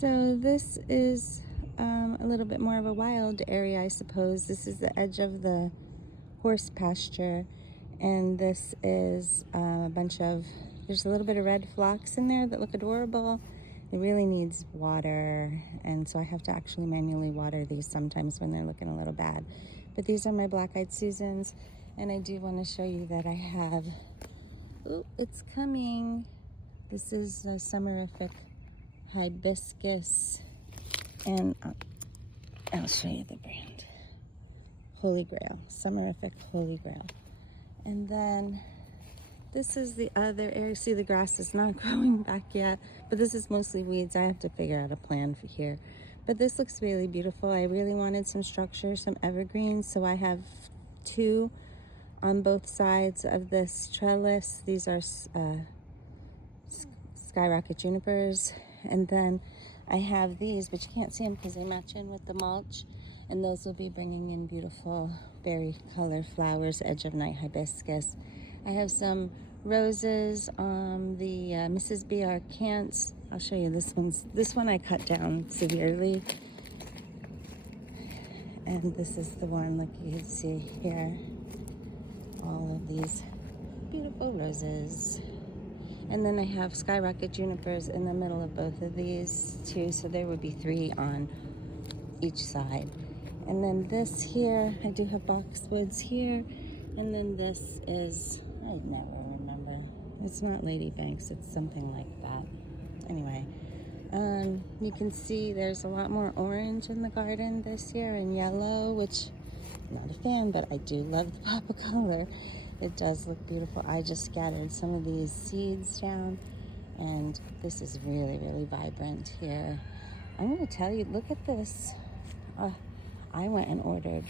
So this is a little bit more of a wild area, I suppose. This is the edge of the horse pasture, and this is a bunch of, there's a little bit of red phlox in there that look adorable. It really needs water, and so I have to actually manually water these sometimes when they're looking a little bad. But these are my black-eyed Susans, and I do want to show you that I have, oh, it's coming. This is a summerific hibiscus, and I'll show you the brand. Holy Grail, summerific Holy Grail. And then this is the other area. See, the grass is not growing back yet, but this is mostly weeds. I have to figure out a plan for here. But this looks really beautiful. I really wanted some structure, some evergreens, so I have two on both sides of this trellis. These are skyrocket junipers, and then I have these, but you can't see them because they match in with the mulch, and those will be bringing in beautiful berry color flowers, edge of night hibiscus. I have some roses on the Mrs. B.R. cants. I'll show you this one I cut down severely, and this is the one, like you can see here, all of these beautiful roses. And then I have skyrocket junipers in the middle of both of these too, so there would be 3 on each side. And then this here, I do have boxwoods here, and then this is, I never remember. It's not ladybanks, it's something like that. Anyway, you can see there's a lot more orange in the garden this year, and yellow, which I'm not a fan, but I do love the pop of color. It does look beautiful. I just scattered some of these seeds down, and this is really, really vibrant here. I'm going to tell you, look at this. I went and ordered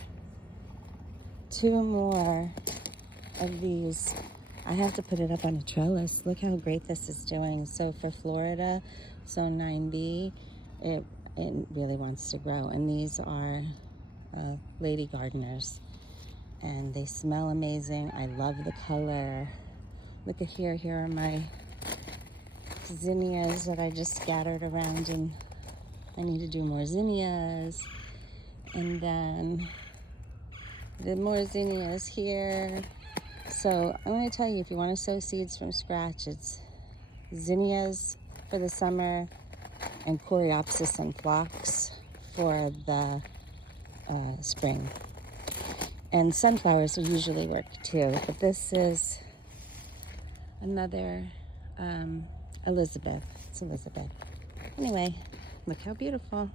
2 more of these. I have to put it up on a trellis. Look how great this is doing. So for Florida, zone 9B, it really wants to grow. And these are lady gardeners, and they smell amazing. I love the color. Look at here. Here are my zinnias that I just scattered around, and I need to do more zinnias. And then the more zinnias here. So I'm going to tell you, if you want to sow seeds from scratch, it's zinnias for the summer and coreopsis and phlox for the spring. And sunflowers will usually work too, but this is another Elizabeth. It's Elizabeth. Anyway, look how beautiful.